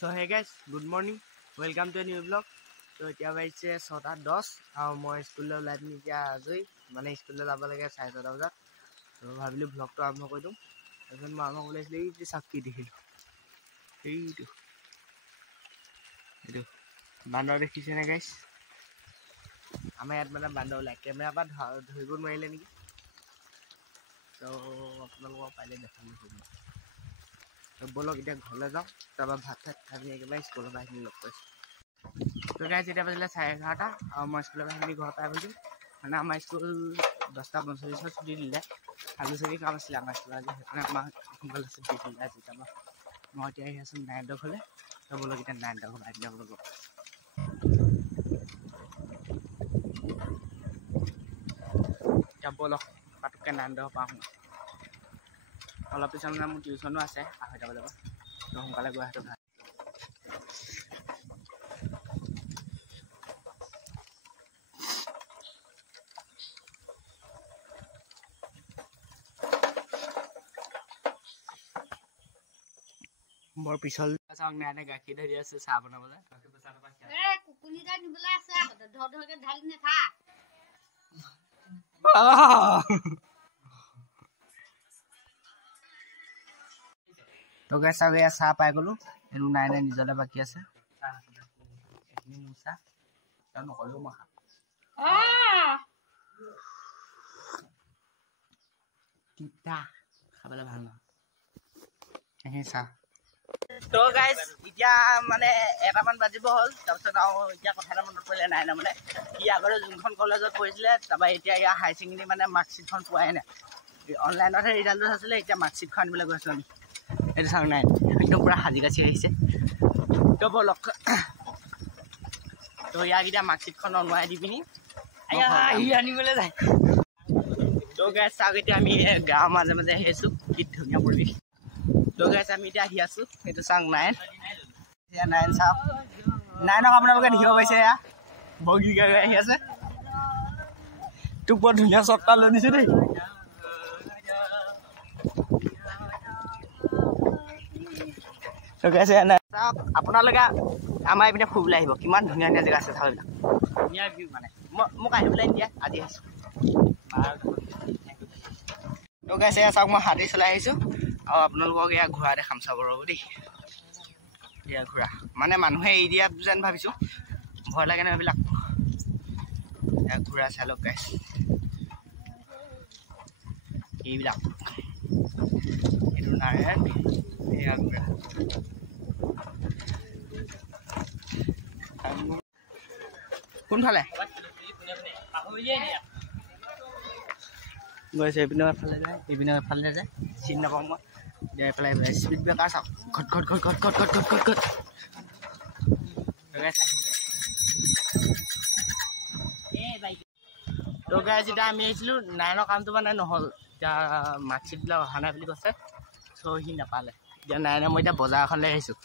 So hey guys, good morning. Welcome to a new vlog. So এতিয়া বাইছে 6:10 আৰু মই স্কুললৈ ওলাই পিনি এতিয়া আজৰি মানে স্কুললৈ যাব লাগে 6:30 বজাত। তো ভাবিলো ভ্লগটো আৰম্ভ কৰি দিম। তাৰপিছত মই আৰম্ভ কৰিছিলোঁ এই চাকি দেখিলোঁ। এইটো বান্দৰ দেখিছে নে গাইছ? আমাৰ ইয়াত মানে বান্দৰ ওলাই কেমেৰা পৰা ধৰিব নোৱাৰিলে নেকি? তো আপোনালোকক পাৰিলে দেখাম। বলক এতিয়া ঘৰলৈ যাওঁ, তাৰপৰা ভাত চাত খাই একেবাৰে স্কুলৰ পৰা আহি লগ পাইছোঁ। তো গাইজ এতিয়া বাজিলে 11:30 আৰু মই স্কুলৰ পৰা আহি ঘৰ পাই গৈছোঁ। মানে আমাৰ স্কুল 10:45 ছুটি দিলে। আজি চাগে কাম আছিলে আমাৰ স্কুলত, আজি সেইকাৰণে আমাৰ সোনকালে ছুটি দিলে আজি। তাৰপৰা মই এতিয়া আহি আছোঁ নাইনতৰ ঘৰলৈ। তো বলক এতিয়া নাইনতৰ ঘৰ আহি যাব লগ এতিয়া বলক পাতকৈ নাইনতৰ পাওঁ। অলপ পিছত মানে মোৰ টিউশ্যনো আছে 2:30 বজাৰ পৰা। তো সোনকালে গৈ আহোঁ ভাল। বৰ পিছল চাওক নাই গাখীৰ ধৰি আছে চাহ বনাবলৈ। তো গাইছ চাওক এয়া চাহ পাই গ'লোঁ। এইটো নাই নিজলৈ বাকী আছে। এইখিনি মোৰ চাহ তাৰ নকলেও মই খাম। তিতা খাবলৈ ভাল নহয় এইখিনি চাহ। তো গাইজ এতিয়া মানে 1টামান বাজিব হ'ল। তাৰপিছত আৰু এতিয়া কথা এটা মনত পৰিলে নাই মানে সি আগতে যোনখন কলেজত পঢ়িছিলে, তাৰপৰা এতিয়া ইয়াৰ হায়াৰ ছেকেণ্ডেৰী মানে মাৰ্কশ্বিটখন পোৱাই নাই। অনলাইনতহে ৰিজাল্টটো আছিলে, এতিয়া মাৰ্কশ্বিটখন আনিবলৈ গৈ আছোঁ আমি। এইটো চাওক নাই একদম পূৰা সাজি কাচি আহিছে। তো বলক তো ইয়াক এতিয়া মাৰ্কশ্বিটখন অনোৱাই দি পিনি আনিবলৈ যায়। তো গাইজ চাওক এতিয়া আমি গাঁৱৰ মাজে মাজে আহি আছোঁ। কি ধুনীয়া পৰিৱেশ। তো গাইজ আমি এতিয়া আহি আছোঁ। এইটো চাওক নাইন। এতিয়া নাইন চাওক নাইনক আপোনালোকে দেখিব পাইছে। এয়া বগী গাই আহি আছে। তোক বৰ ধুনীয়া চট্টা লৈ দিছে দেই। তো গাইজ চাওক আপোনালোকে আমাৰ এইপিনে ফুৰিবলৈ আহিব। কিমান ধুনীয়া ধুনীয়া জেগা আছে চাওক। ধুনীয়া ভিউ মানে মোক আহিবলৈ নিদিয়ে, আজি আহিছোঁ। তো গাইজ এয়া চাওক মই হাতী চলাই আহিছোঁ আৰু আপোনালোকক এয়া ঘোঁৰা দেখাম চাব ৰ'ব দেই। এয়া ঘোঁৰা মানে মানুহে এৰি দিয়া যেন ভাবিছোঁ, ভয় লাগে ন এইবিলাক। এয়া ঘোঁৰা চাই লওক গাইজ। এইবিলাক এইটো নাৰায়ণ, এয়া ঘোঁৰা। কোনফালে গৈছে? এইপিনে এফালে যায়, এইপিনে এফালে যায়, চিনি নাপাওঁ মই। যাই পেলাই স্পীড ব্ৰেকাৰ চাওক। ঘট ঘট ঘট ঘট ঘট ঘট ঘট ঘট ঘট। তো গাইজ এতিয়া আমি আহিছিলোঁ নাইনৰ কামটো মানে নহ'ল। এতিয়া মাৰ্কশ্বিটবিলাক অহা নাই বুলি কৈছে। চ' সি নাপালে। এতিয়া নাইনে মই এতিয়া বজাৰ এখনলৈ আহিছোঁ,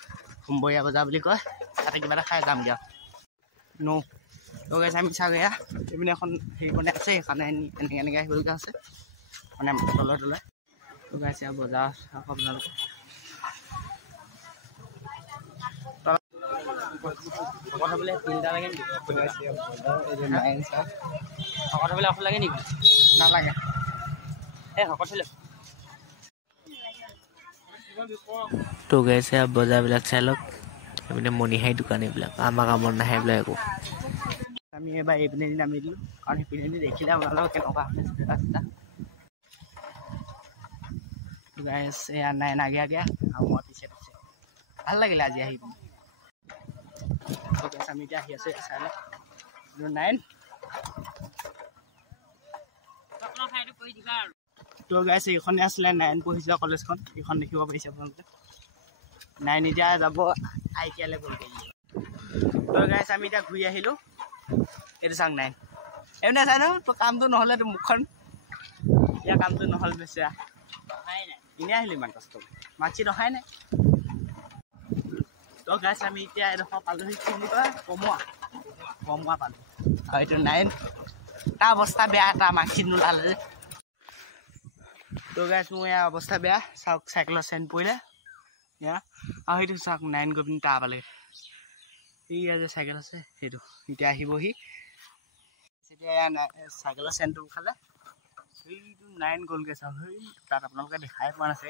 সোমবৰীয়া বজাৰ বুলি কয়। তাতে কিবা এটা খাই যামগৈ আৰু তো গাইজ আমি চাওক এয়া এইপিনে এখন হেৰি বনাই আছে, সেইকাৰণে এনেকৈ আহিবলগীয়া আছে মানে তলে তলে। তো গাইজ এয়া বজাৰ চাওক আপোনালোকে। শকত হ'বলৈ 3টা লাগে নেকি? শকত হ'বলৈ ঔষধ লাগে নেকি? নালাগে। এই শকত হ'লে তো গাইজ এয়া বজাৰবিলাক চাই লওক। এইপিনে মণিহাৰী দোকান এইবিলাক, আমাৰ কামত নাহে এইবিলাক একো। আমি এবাৰ এইপিনে নামি দিলোঁ কাৰণ সেইপিনে দেখিলে আপোনালোকক কেনেকুৱা ৰাস্তা। গাইজ এয়া নাইন আগে আগে আৰু মই পিছে পিছে। ভাল লাগিলে আজি আহি পিনি। আমি এতিয়া আহি আছোঁ চাই লওক নাইন। তো গাইজ এইখনে আছিলে নাইন পঢ়িছে কলেজখন। এইখন দেখিব পাৰিছে আপোনালোকে। নাইন এতিয়া যাব ITI গ'ল। তো গাইজ আমি এতিয়া ঘূৰি আহিলোঁ। এইটো চাওক নাইন এইপিনে চাই ন। তো কামটো নহ'লে তো মুখখন ইয়াৰ কামটো নহ'ল বেচেৰা। এনেই আহিলোঁ ইমান কষ্ট মাৰ্কশ্বিট অহাই নাই। তো গাইজ আমি এতিয়া এডোখৰ পালোহি, কি বুলি কয় কমুৱা পালোঁ। আৰু এইটো নাইন, তাৰ অৱস্থা বেয়া, তাৰ মাৰ্কশ্বিট নোলালে। তো গাইজ মোৰ ইয়াৰ অৱস্থা বেয়া চাওক, চাইকেলৰ চেইন পৰিলে এয়া আৰু সেইটো চাওক 9 গৈ পিনি তাৰ পালেগৈ এইয়া যে চাইকেল আছে সেইটো এতিয়া আহিবহি এতিয়া চাইকেলৰ চেণ্টটো খালে সেইটো 9 গ'লগৈ চাওক সেই তাত আপোনালোকে দেখাই পোৱা নাছে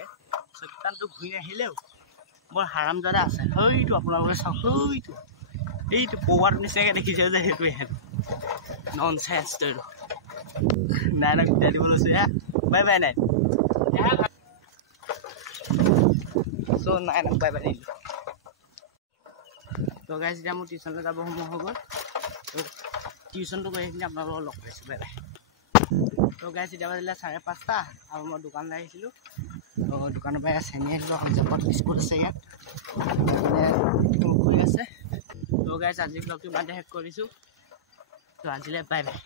চৈতানটো ঘূৰি আহিলেও বৰ হাৰামজাদা আছে সেইটো আপোনালোকে চাওক এইটো পৌৱাটো নিচিনাকৈ দেখিছে যে সেইটোৱে নন চেঞ্চটো এইটো নাইনক গোটাই দিব লৈছোঁ বাই বাই নাইন চ' নাইনক বাই বাই দিলোঁ তো গাইজ এতিয়া মোৰ টিউশ্যনলৈ যাব সময় হৈ গ'ল টিউশ্যনটো কৰি কিনে আপোনালোকক লগ পাইছোঁ বাই বাই তো গাইজ এতিয়া বাজিলে 5:30 আৰু মই দোকানলৈ আহিছিলোঁ তো দোকানৰ পৰা চেনি আহিলোঁ আৰু জাপত বিস্কুট আছে ইয়াত কৰি আছে তো গাইজ আজি ব্লগটো ইমানতে শেষ কৰিছোঁ তো আজিলৈ বাই বাই